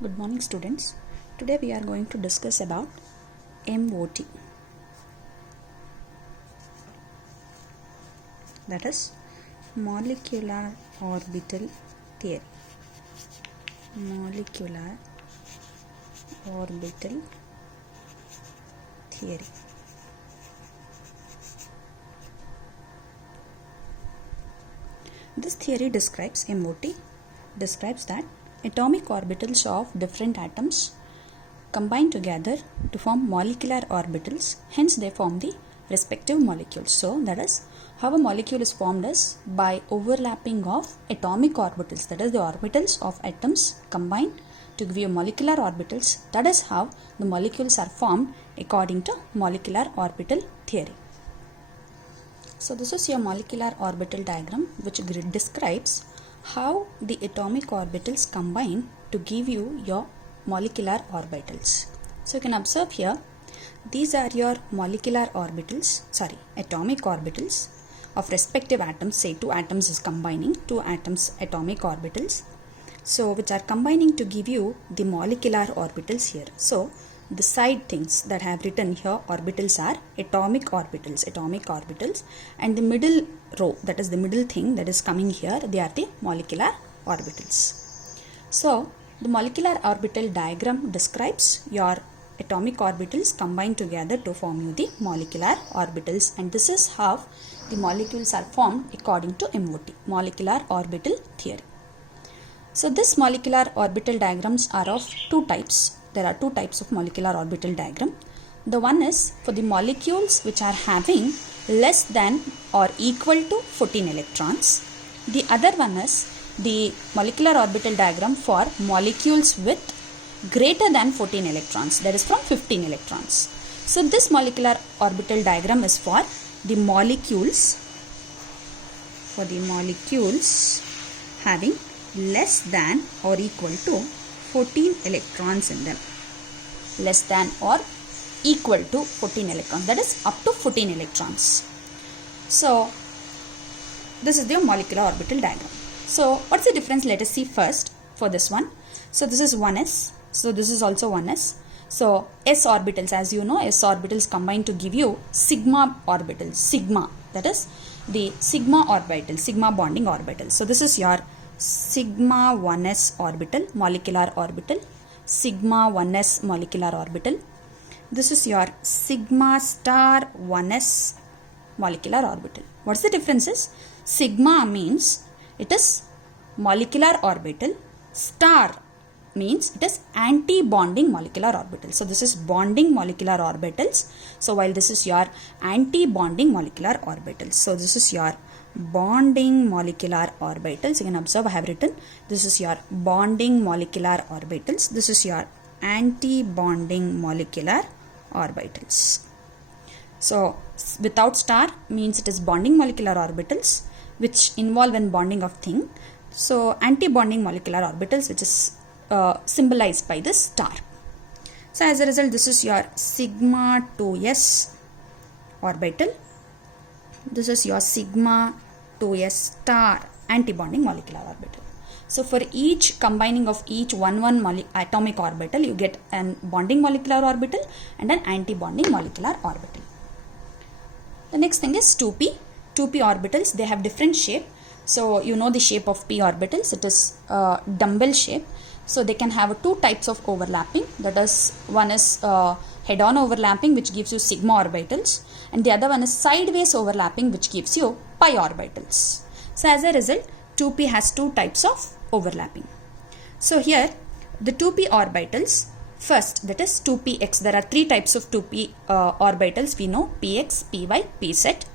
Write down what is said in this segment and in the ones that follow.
Good morning, students. Today we are going to discuss about MOT, that is molecular orbital theory. Molecular orbital theory. This theory describes MOT, describes that atomic orbitals of different atoms combine together to form molecular orbitals, hence they form the respective molecules. So that is how a molecule is formed is by overlapping of atomic orbitals, that is the orbitals of atoms combine to give you molecular orbitals. That is how the molecules are formed according to molecular orbital theory. So this is your molecular orbital diagram which describes how the atomic orbitals combine to give you your molecular orbitals. So you can observe here, these are your atomic orbitals of respective atoms. Say two atoms is combining, two atoms atomic orbitals, so which are combining to give you the molecular orbitals here. So the side things that I have written here, orbitals are atomic orbitals, and the middle row, that is the middle thing that is coming here, they are the molecular orbitals. So the molecular orbital diagram describes your atomic orbitals combined together to form you the molecular orbitals, and this is how the molecules are formed according to MOT, molecular orbital theory. So this molecular orbital diagrams are of two types. There are two types of molecular orbital diagram. The one is for the molecules which are having less than or equal to 14 electrons. The other one is the molecular orbital diagram for molecules with greater than 14 electrons, that is from 15 electrons. So this molecular orbital diagram is for the molecules having less than or equal to 14 electrons in them. Less than or equal to 14 electrons, that is up to 14 electrons. So this is the molecular orbital diagram. So what's the difference? Let us see first for this one. So this is 1s. So this is also 1s. So s orbitals, as you know, s orbitals combine to give you sigma orbitals. Sigma, that is the sigma orbital, sigma bonding orbital. So this is your sigma 1s orbital, molecular orbital, sigma 1s molecular orbital. This is your sigma star 1s molecular orbital. What's the differences? Sigma means it is molecular orbital, star means it is anti-bonding molecular orbital. So this is bonding molecular orbitals. So while this is your anti-bonding molecular orbitals. So this is your bonding molecular orbitals. You can observe I have written, this is your bonding molecular orbitals. This is your anti-bonding molecular orbitals. So without star means it is bonding molecular orbitals which involve in bonding of thing. So anti-bonding molecular orbitals which is symbolized by this star. So as a result, this is your sigma 2s orbital. This is your sigma 2s star anti-bonding molecular orbital. So for each combining of each one atomic orbital, you get an bonding molecular orbital and an anti-bonding molecular orbital. The next thing is 2p. 2p orbitals, they have different shape. So you know the shape of p orbitals, it is dumbbell shape. So they can have two types of overlapping, that is one is head-on overlapping which gives you sigma orbitals, and the other one is sideways overlapping which gives you pi orbitals. So as a result, 2p has two types of overlapping. So here the 2p orbitals, first that is 2px, there are three types of 2p orbitals we know, px, py, pz.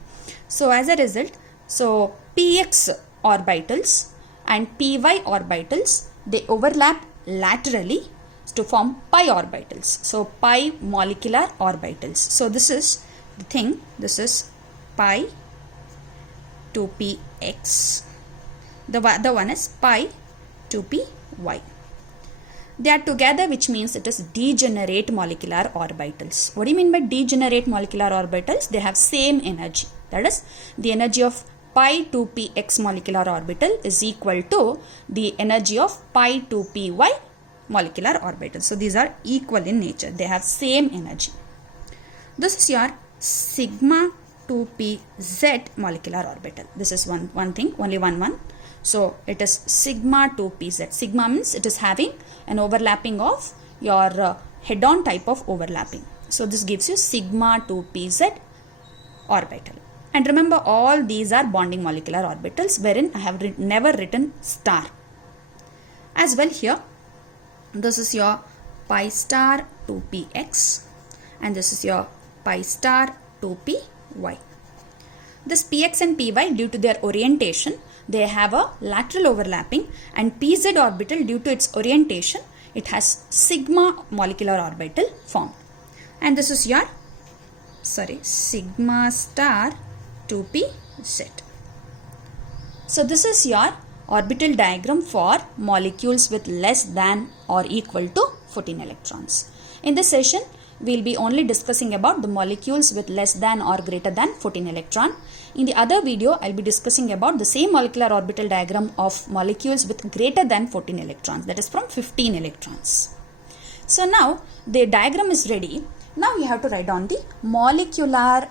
So as a result, so px orbitals and py orbitals, they overlap laterally to form pi orbitals. So pi molecular orbitals. So this is the thing, this is pi 2px. The other one is pi 2py. They are together, which means it is degenerate molecular orbitals. What do you mean by degenerate molecular orbitals? They have same energy. That is, the energy of pi 2px molecular orbital is equal to the energy of pi 2py molecular orbitals. So these are equal in nature. They have same energy. This is your sigma 2pz molecular orbital. This is one thing, only one. So it is sigma 2pz. Sigma means it is having an overlapping of your head-on type of overlapping. So this gives you sigma 2pz orbital. And remember, all these are bonding molecular orbitals, wherein I have never written star. As well here, this is your pi star 2px and this is your pi star 2py. This px and py, due to their orientation, they have a lateral overlapping, and pz orbital, due to its orientation, it has sigma molecular orbital formed. And this is your sigma star 2pz. So this is your orbital diagram for molecules with less than or equal to 14 electrons. In this session, we will be only discussing about the molecules with less than or greater than 14 electron. In the other video, I will be discussing about the same molecular orbital diagram of molecules with greater than 14 electrons, that is from 15 electrons. So now the diagram is ready. Now we have to write down the molecular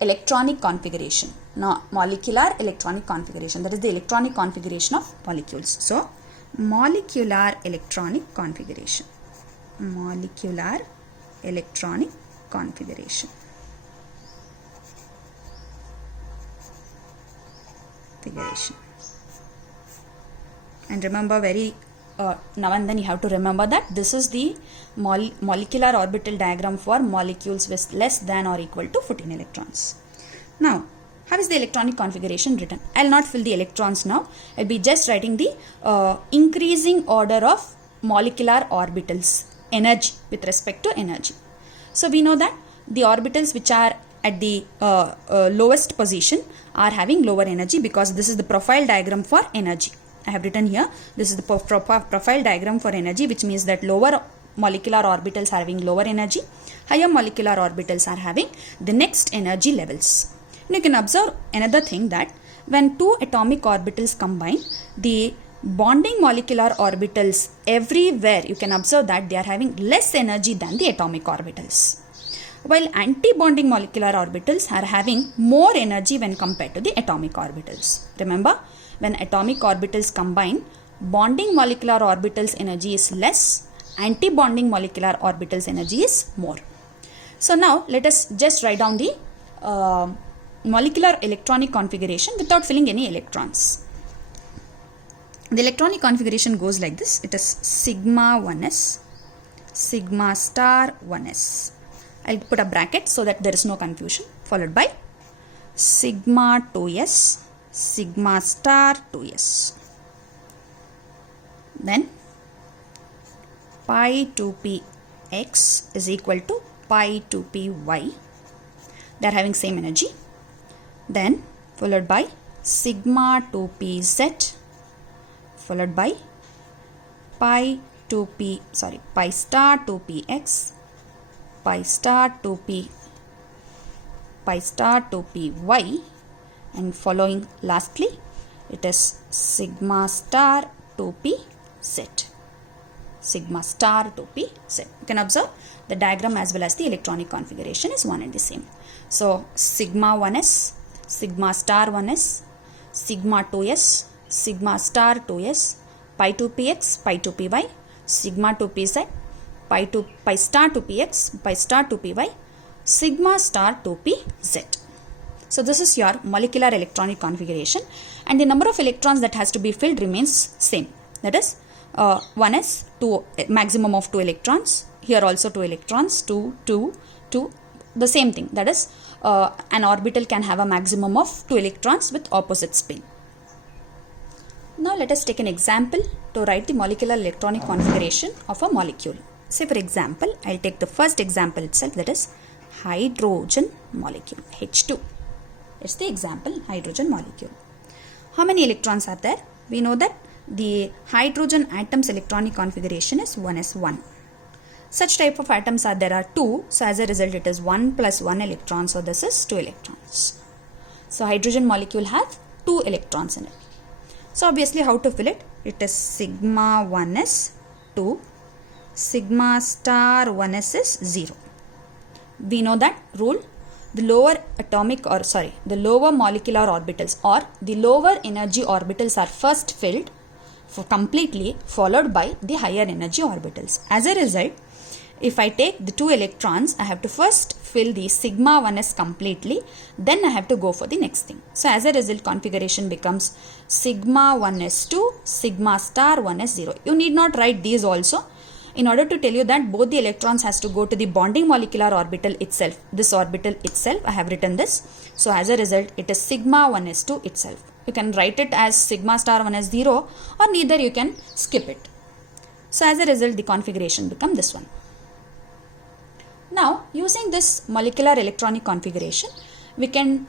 electronic configuration. Now molecular electronic configuration, that is the electronic configuration of molecules. So molecular electronic configuration. Molecular electronic configuration. And remember, now and then you have to remember that this is the molecular orbital diagram for molecules with less than or equal to 14 electrons. Now, how is the electronic configuration written? I will not fill the electrons now. I will be just writing the increasing order of molecular orbitals, energy with respect to energy. So we know that the orbitals which are at the lowest position are having lower energy, because this is the profile diagram for energy. I have written here, this is the profile diagram for energy, which means that lower molecular orbitals are having lower energy, higher molecular orbitals are having the next energy levels. And you can observe another thing, that when two atomic orbitals combine, the bonding molecular orbitals everywhere, you can observe that they are having less energy than the atomic orbitals, while anti-bonding molecular orbitals are having more energy when compared to the atomic orbitals. Remember, when atomic orbitals combine, bonding molecular orbitals energy is less, anti-bonding molecular orbitals energy is more. So now let us just write down the molecular electronic configuration without filling any electrons. The electronic configuration goes like this. It is sigma 1s, sigma star 1s. I'll put a bracket so that there is no confusion, followed by sigma 2s, sigma star 2s. Then pi 2px is equal to pi 2py. They are having same energy. Then followed by sigma 2pz, followed by pi star 2px, pi star 2py, and following lastly it is sigma star 2pz. Sigma star 2pz. You can observe the diagram as well as the electronic configuration is one and the same. So sigma 1s, sigma star 1s, sigma 2s, sigma star 2s, pi 2px, pi 2py, sigma 2pz, pi star 2px, pi star 2py, sigma star 2pz. So this is your molecular electronic configuration, and the number of electrons that has to be filled remains same. That is 1s, 2, maximum of 2 electrons. Here also 2 electrons, 2, 2, 2. The same thing. That is an orbital can have a maximum of 2 electrons with opposite spin. Now let us take an example to write the molecular electronic configuration of a molecule. Say for example, I will take the first example itself, that is hydrogen molecule, H2. It's the example hydrogen molecule. How many electrons are there? We know that the hydrogen atom's electronic configuration is 1s1. Such type of atoms there are 2, so as a result it is 1 plus 1 electron, so this is 2 electrons. So hydrogen molecule has 2 electrons in it. So obviously how to fill it? It is sigma 1s 2 sigma star 1s is 0. We know that rule. The lower molecular orbitals or the lower energy orbitals are first filled completely, followed by the higher energy orbitals. As a result, if I take the 2 electrons, I have to first fill the sigma 1s completely, then I have to go for the next thing. So as a result, configuration becomes sigma 1s2, sigma star 1s0. You need not write these also. In order to tell you that both the electrons has to go to the bonding molecular orbital itself. This orbital itself, I have written this. So as a result, it is sigma 1s2 itself. You can write it as sigma star 1s0 or neither, you can skip it. So as a result, the configuration becomes this one. Now, using this molecular electronic configuration, we can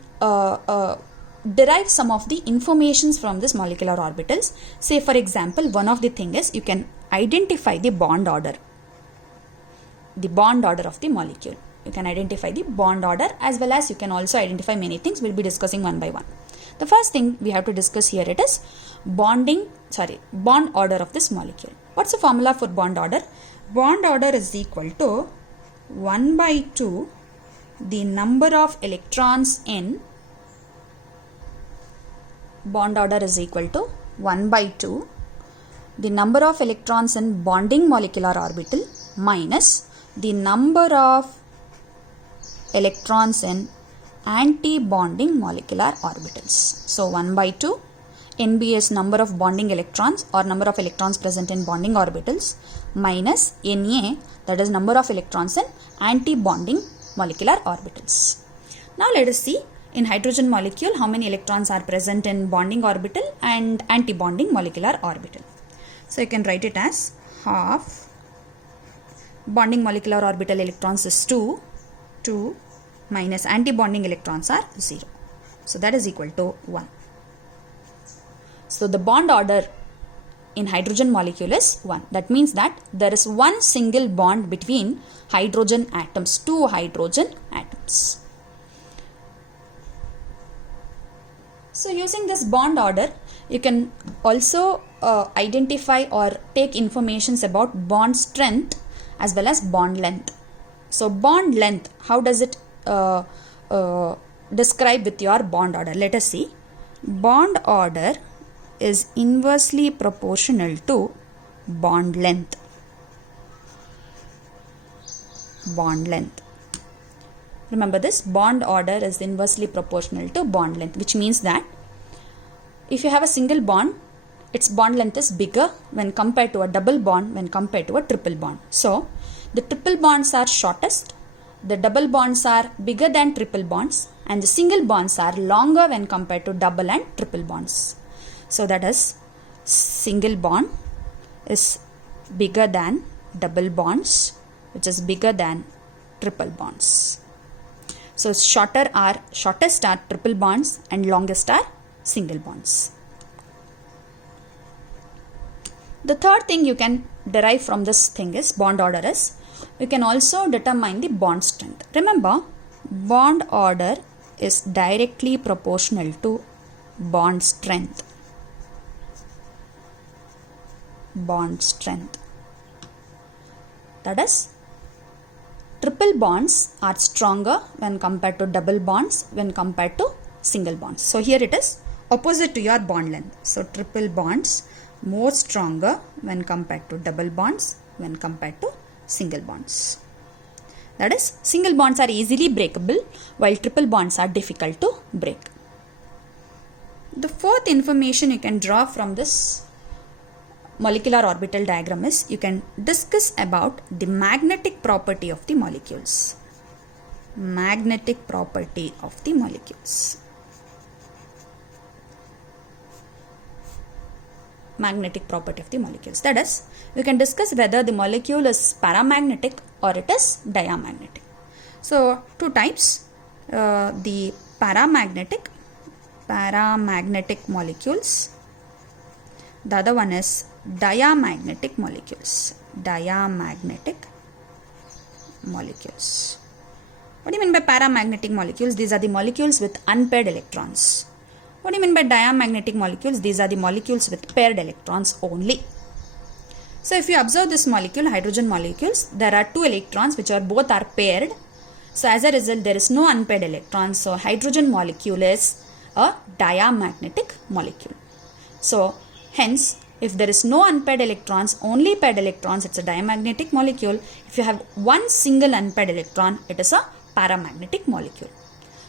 derive some of the informations from this molecular orbitals. Say for example, one of the thing is you can identify the bond order. The bond order of the molecule. You can identify the bond order as well as you can also identify many things. We'll be discussing one by one. The first thing we have to discuss here, it is bond order of this molecule. What's the formula for bond order? Bond order is equal to 1 by 2 the number of electrons in bond order is equal to 1 by 2 the number of electrons in bonding molecular orbital minus the number of electrons in anti-bonding molecular orbitals. So 1 by 2 NB is number of bonding electrons or number of electrons present in bonding orbitals minus Na, that is number of electrons in anti-bonding molecular orbitals. Now let us see in hydrogen molecule how many electrons are present in bonding orbital and anti-bonding molecular orbital. So you can write it as half bonding molecular orbital electrons is 2 minus anti-bonding electrons are 0. So that is equal to 1. So the bond order in hydrogen molecule is 1. That means that there is one single bond between hydrogen atoms, 2 hydrogen atoms. So using this bond order, you can also identify or take informations about bond strength as well as bond length. So bond length, how does it describe with your bond order? Let us see. Bond order is inversely proportional to bond length. Bond length. Remember this, bond order is inversely proportional to bond length, which means that if you have a single bond, its bond length is bigger when compared to a double bond when compared to a triple bond. So the triple bonds are shortest, the double bonds are bigger than triple bonds, and the single bonds are longer when compared to double and triple bonds. So that is single bond is bigger than double bonds, which is bigger than triple bonds. So shortest are triple bonds and longest are single bonds. The third thing you can derive from this thing is bond order is you can also determine the bond strength. Remember, bond order is directly proportional to bond strength. Bond strength. That is, triple bonds are stronger when compared to double bonds when compared to single bonds. So here it is opposite to your bond length. So triple bonds more stronger when compared to double bonds when compared to single bonds. That is, single bonds are easily breakable while triple bonds are difficult to break. The fourth information you can draw from this molecular orbital diagram is you can discuss about the magnetic property of the molecules. Magnetic property of the molecules. Magnetic property of the molecules. That is, we can discuss whether the molecule is paramagnetic or it is diamagnetic. So, two types, the paramagnetic molecules. The other one is diamagnetic molecules. Diamagnetic molecules. What do you mean by paramagnetic molecules? These are the molecules with unpaired electrons. What do you mean by diamagnetic molecules? These are the molecules with paired electrons only. So if you observe this molecule, hydrogen molecules, there are two electrons which are both are paired. So as a result, there is no unpaired electrons. So hydrogen molecule is a diamagnetic molecule. So hence, if there is no unpaired electrons, only paired electrons, it's a diamagnetic molecule. If you have one single unpaired electron, it is a paramagnetic molecule.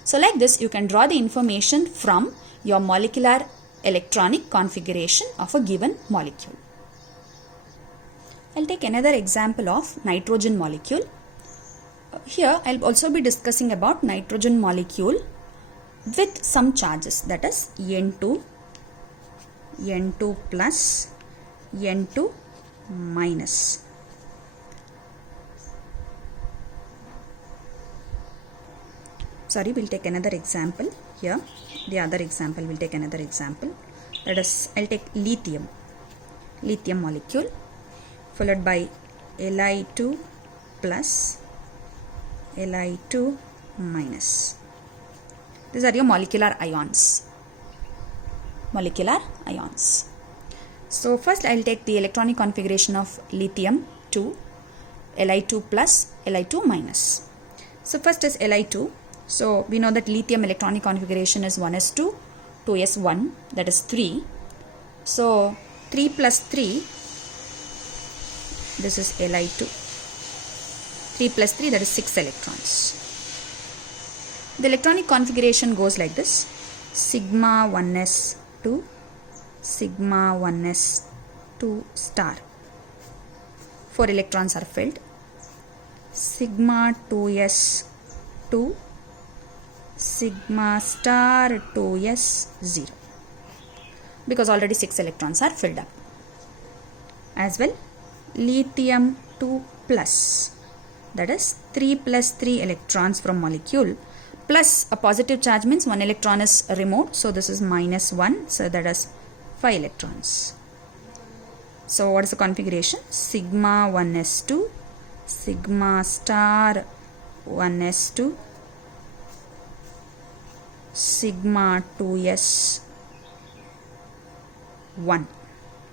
So like this, you can draw the information from your molecular electronic configuration of a given molecule. I'll take another example of nitrogen molecule. Here I'll also be discussing about nitrogen molecule with some charges, that is N2 plus, N2 minus. Sorry, we'll take another example here. The other example, we'll take another example. That is, I'll take lithium molecule followed by Li2 plus, Li2 minus. These are your molecular ions. So first I'll take the electronic configuration of lithium 2, Li2 plus, Li2 minus. So first is Li2. So we know that lithium electronic configuration is 1s2, 2s1, that is 3. So 3 plus 3, this is Li2. 3 plus 3, that is 6 electrons. The electronic configuration goes like this: sigma 1s2, sigma 1s2 star. 4 electrons are filled. Sigma 2s2, sigma star 2s0, because already 6 electrons are filled up. As well, lithium 2 plus, that is 3 plus 3 electrons from molecule, plus a positive charge means 1 electron is removed, so this is minus 1, so that is 5 electrons. So what is the configuration? Sigma 1s2, sigma star 1s2, sigma 2s1,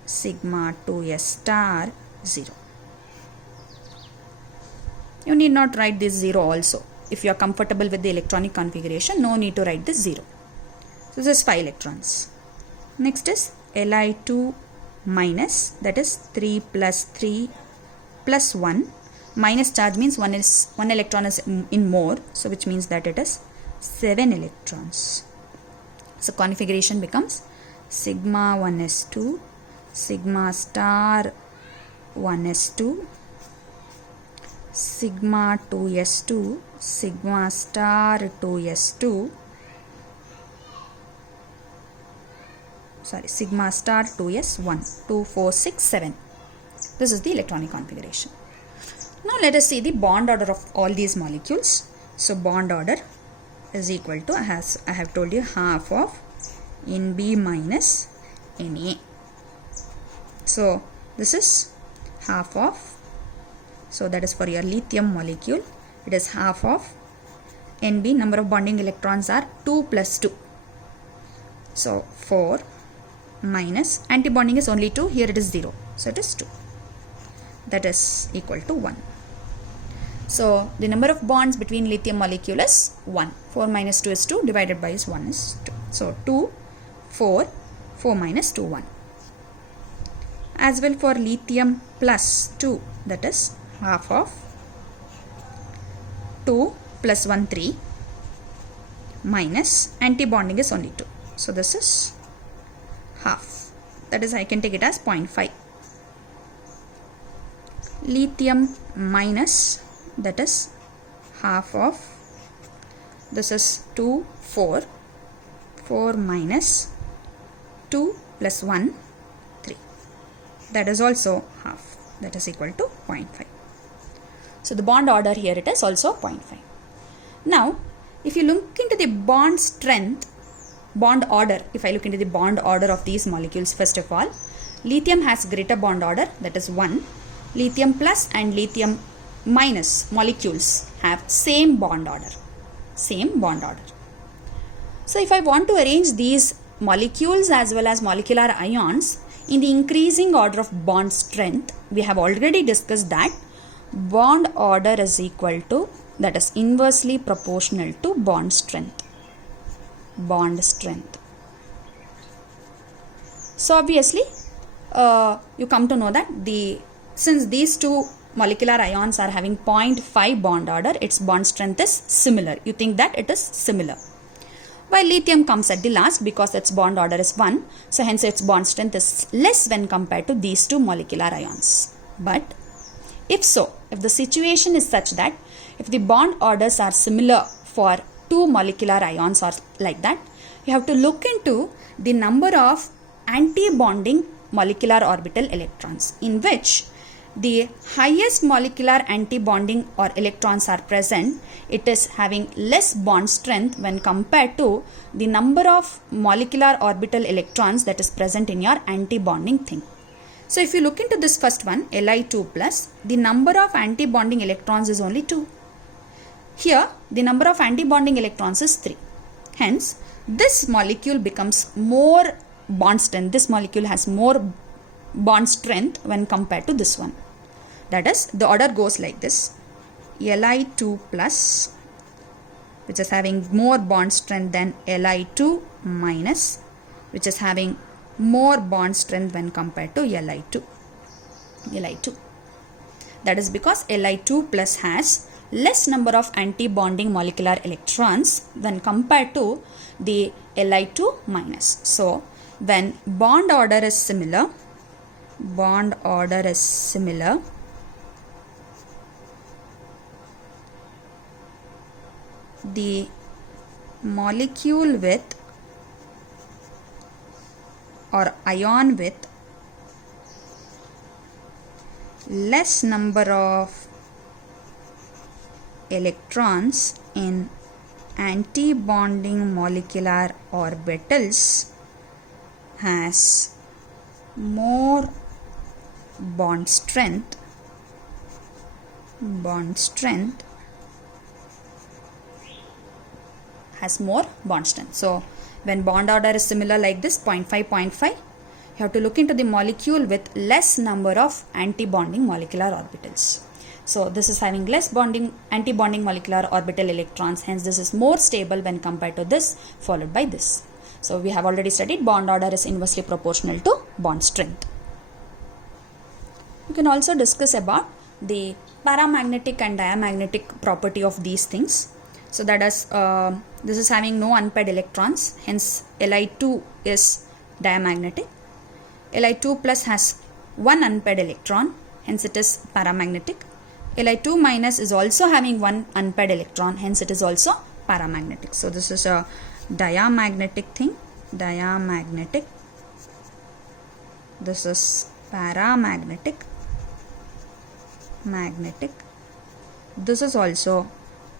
sigma 2s star 0. You need not write this 0 also. If you are comfortable with the electronic configuration, no need to write this 0. So this is 5 electrons. Next is Li2 minus, that is 3 plus 3 plus 1. Minus charge means 1 electron is in more, so which means that it is 7 electrons. So configuration becomes sigma 1s2, sigma star 1s2, sigma 2s2, sigma star 2s2, sigma star 2s1, 2, 4, 6, 7. This is the electronic configuration. Now let us see the bond order of all these molecules. So bond order is equal to, as I have told you, half of Nb minus Na. So this is half of, so that is for your lithium molecule, it is half of Nb. Number of bonding electrons are 2 plus 2. So 4 minus, antibonding is only 2, here it is 0. So it is 2. That is equal to 1. So the number of bonds between lithium molecule is 1. 4 minus 2 is 2, divided by 1 is 2. So 2, 4, 4 minus 2, 1. As well for lithium plus 2, that is half of 2 plus 1, 3, minus, antibonding is only 2. So this is half. That is, I can take it as 0.5. Lithium minus, that is half of, this is 2, 4, 4 minus 2 plus 1, 3. That is also half. That is equal to 0.5. So the bond order here, it is also 0.5. Now, if you look into the bond strength, bond order, if I look into the bond order of these molecules, first of all, lithium has greater bond order, that is 1. Lithium plus and lithium minus molecules have same bond order. Same bond order. So if I want to arrange these molecules as well as molecular ions In the increasing order of bond strength, we have already discussed that bond order is equal to, that is inversely proportional to bond strength. Bond strength. So obviously, you come to know that since these two molecular ions are having 0.5 bond order, its bond strength is similar. You think that it is similar. While lithium comes at the last because its bond order is 1, so hence its bond strength is less when compared to these two molecular ions. But if so, if the situation is such that if the bond orders are similar for two molecular ions or like that, you have to look into the number of anti-bonding molecular orbital electrons, in which the highest molecular anti-bonding or electrons are present, it is having less bond strength when compared to the number of molecular orbital electrons that is present in your anti-bonding thing. So if you look into this first one, Li2 plus, the number of anti-bonding electrons is only 2. Here, the number of anti-bonding electrons is 3. Hence, this molecule becomes more bond strength. This molecule has more bond strength when compared to this one. That is, the order goes like this. Li2 plus, which is having more bond strength than Li2 minus, which is having more bond strength when compared to Li2. That is because Li2 plus has less number of anti-bonding molecular electrons when compared to the Li2 minus. So, when bond order is similar, the molecule with or ion with less number of electrons in anti-bonding molecular orbitals has more bond strength has more bond strength. So when bond order is similar like this, 0.5, you have to look into the molecule with less number of anti-bonding molecular orbitals. So this is having less anti-bonding molecular orbital electrons, hence this is more stable when compared to this, followed by this. So we have already studied bond order is inversely proportional to bond strength. We can also discuss about the paramagnetic and diamagnetic property of these things. So that is, this is having no unpaired electrons, hence Li2 is diamagnetic. Li2 plus has one unpaired electron, hence it is paramagnetic. Li2 minus is also having one unpaired electron, hence it is also paramagnetic. So this is a diamagnetic thing, diamagnetic. This is paramagnetic, magnetic. This is also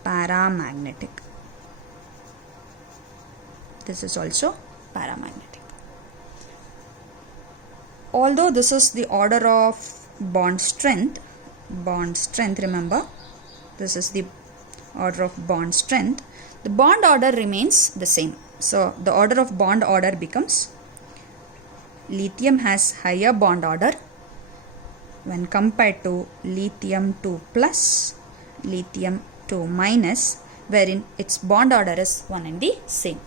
paramagnetic. This is also paramagnetic. Although this is the order of bond strength, remember, this is the order of bond strength, the bond order remains the same. So the order of bond order becomes, lithium has higher bond order when compared to lithium 2 plus, lithium 2 minus, wherein its bond order is one and the same.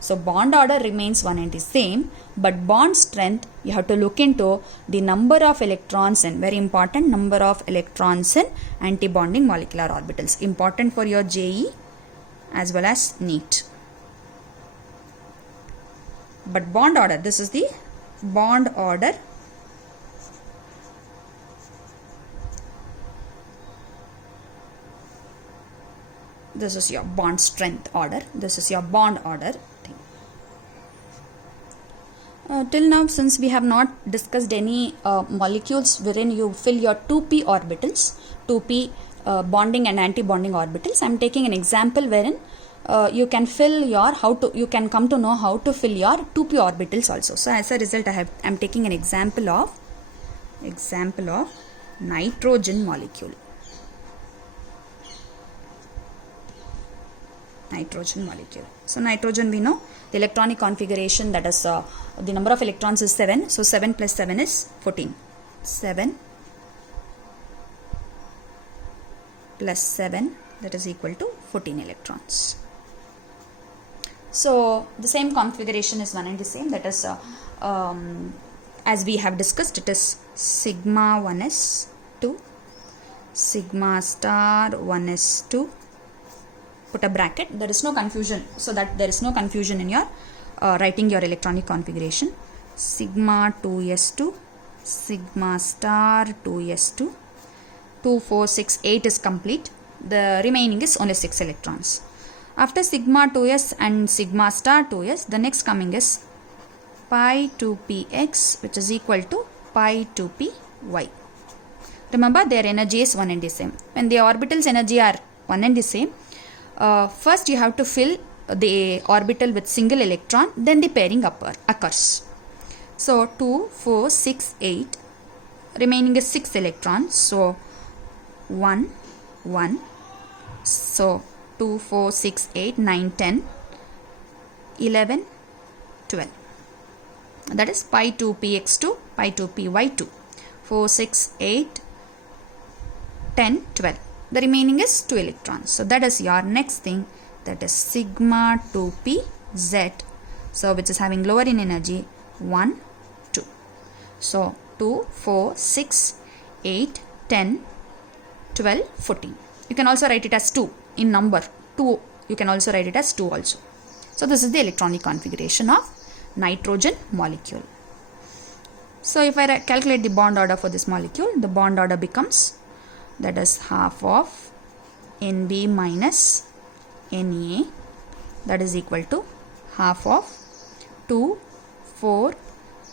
So bond order remains one and the same, but bond strength you have to look into the number of electrons in, very important, number of electrons in anti-bonding molecular orbitals, important for your JEE as well as NEET. But bond order, this is the bond order. This is your bond strength order. This is your bond order thing. Till now, since we have not discussed any molecules wherein you fill your 2p orbitals, 2p bonding and anti-bonding orbitals, I am taking an example wherein you can fill your, you can come to know how to fill your 2p orbitals also. So as a result, I am taking an example of nitrogen molecule. nitrogen molecule. So nitrogen we know the electronic configuration, that is the number of electrons is 7. So 7 plus 7 is 14. 7 plus 7, that is equal to 14 electrons. So the same configuration is one and the same, that is as we have discussed, it is sigma 1s 2, sigma star 1s 2. Put a bracket, there is no confusion, so that there is no confusion in your writing your electronic configuration. Sigma 2s2, sigma star 2s2, 2, 4, 6, 8 is complete. The remaining is only 6 electrons. After sigma 2s and sigma star 2s, the next coming is pi 2px, which is equal to pi 2py. Remember, their energy is one and the same. When the orbital's energy are one and the same, first you have to fill the orbital with single electron, then the pairing occurs. So 2, 4, 6, 8, remaining is 6 electrons. So 1, 1. So 2, 4, 6, 8, 9, 10, 11, 12. That is pi 2px2, pi 2py2. 4, 6, 8, 10, 12. The remaining is 2 electrons. So that is your next thing, that is sigma 2pz. So which is having lower in energy, 1, 2. So 2, 4, 6, 8, 10, 12, 14. You can also write it as 2 in number. 2, you can also write it as 2 also. So this is the electronic configuration of nitrogen molecule. So if I calculate the bond order for this molecule, the bond order becomes, that is half of Nb minus Na, that is equal to half of 2, 4,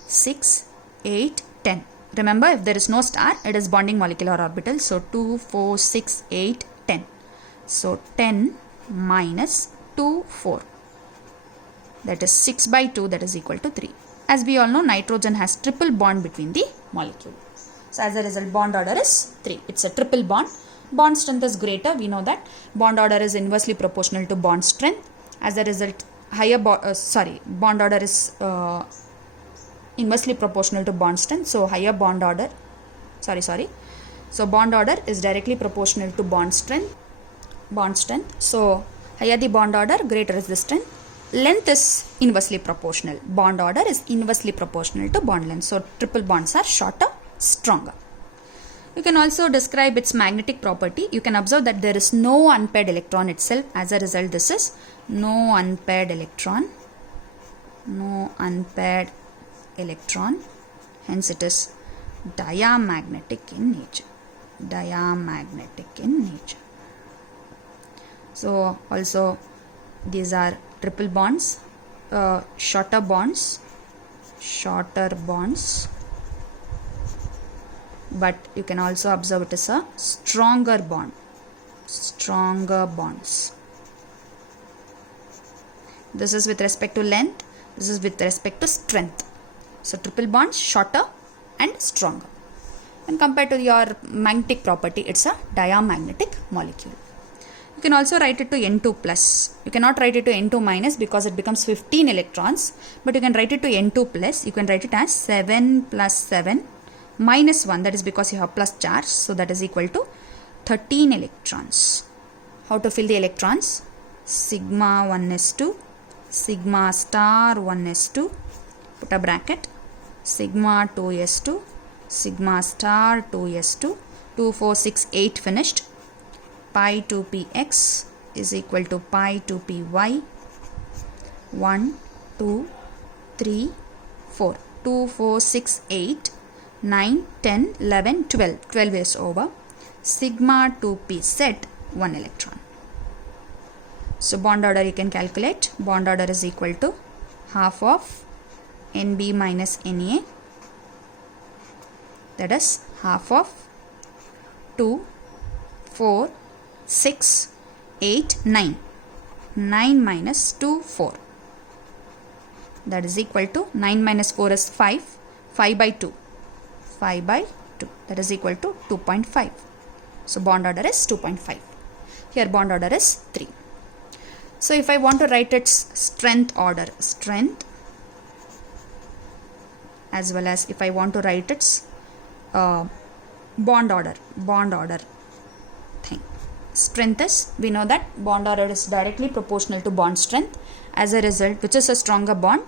6, 8, 10. Remember, if there is no star, it is bonding molecular orbital. So 2, 4, 6, 8, 10. So 10 minus 2, 4. That is 6 by 2, that is equal to 3. As we all know, nitrogen has triple bond between the molecule. So as a result, bond order is 3. It's a triple bond. Bond strength is greater. We know that bond order is inversely proportional to bond strength. As a result, bond order is inversely proportional to bond strength. So higher bond order, So bond order is directly proportional to bond strength. So higher the bond order, greater is the strength. Length is inversely proportional. Bond order is inversely proportional to bond length. So triple bonds are shorter, stronger. You can also describe its magnetic property. You can observe that there is no unpaired electron itself. As a result, this is no unpaired electron. Hence it is diamagnetic in nature. So also these are triple bonds, shorter bonds, but you can also observe it as a stronger bonds. This is with respect to length, this is with respect to strength. So triple bonds, shorter and stronger. And compared to your magnetic property, it's a diamagnetic molecule. You can also write it to N2 plus. You cannot write it to N2 minus because it becomes 15 electrons. But you can write it to N2 plus. You can write it as 7 plus 7 minus 1. That is because you have plus charge. So that is equal to 13 electrons. How to fill the electrons? Sigma 1s2, sigma star 1s2. Put a bracket. Sigma 2s2, sigma star 2s2. 2, 4, 6, 8 finished. Pi 2px is equal to pi 2py. 1, 2, 3, 4. 2, 4, 6, 8, 9, 10, 11, 12. 12 is over. Sigma 2p set 1 electron. So bond order you can calculate. Bond order is equal to half of Nb minus Na. That is half of 2, 4, 6, 8, 9. 9 minus 2, 4. That is equal to 9 minus 4 is 5. 5 by 2. 5 by 2. That is equal to 2.5. So bond order is 2.5. Here bond order is 3. So if I want to write its strength order, strength, as well as if I want to write its bond order thing. Strength is, we know that bond order is directly proportional to bond strength. As a result, which is a stronger bond?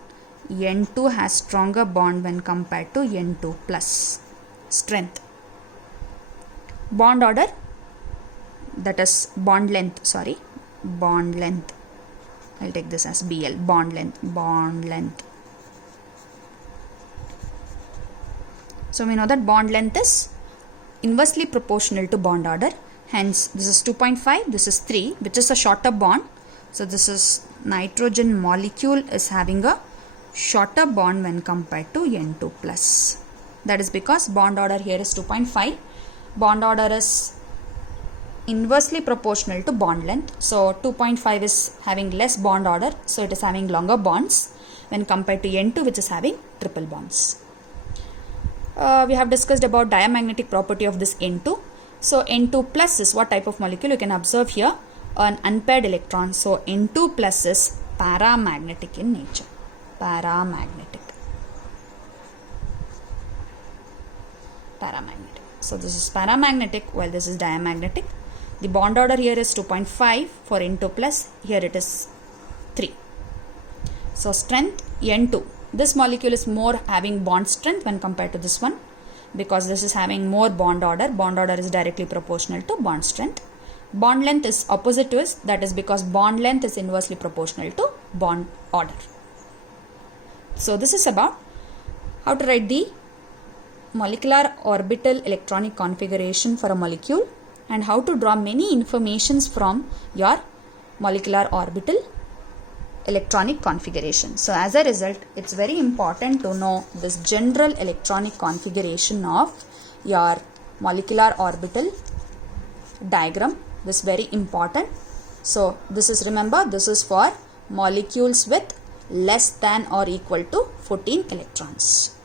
N2 has stronger bond when compared to N2 plus. Strength. Bond order, that is bond length, sorry, bond length. I'll take this as BL, bond length. So we know that bond length is inversely proportional to bond order. Hence, this is 2.5, this is 3, which is a shorter bond. So this is nitrogen molecule is having a shorter bond when compared to N2 plus. That is because bond order here is 2.5. Bond order is inversely proportional to bond length. So 2.5 is having less bond order. So it is having longer bonds when compared to N2, which is having triple bonds. We have discussed about diamagnetic property of this N2. So N2 plus is what type of molecule? You can observe here an unpaired electron. So N2 plus is paramagnetic in nature. Paramagnetic. So this is paramagnetic while this is diamagnetic. The bond order here is 2.5 for N2 plus. Here it is 3. So strength N2. This molecule is more having bond strength when compared to this one, because this is having more bond order. Bond order is directly proportional to bond strength. Bond length is opposite to us, that is because bond length is inversely proportional to bond order. So this is about how to write the molecular orbital electronic configuration for a molecule and how to draw many informations from your molecular orbital electronic configuration. So as a result, it's very important to know this general electronic configuration of your molecular orbital diagram. This is very important. So this is, remember, this is for molecules with less than or equal to 14 electrons.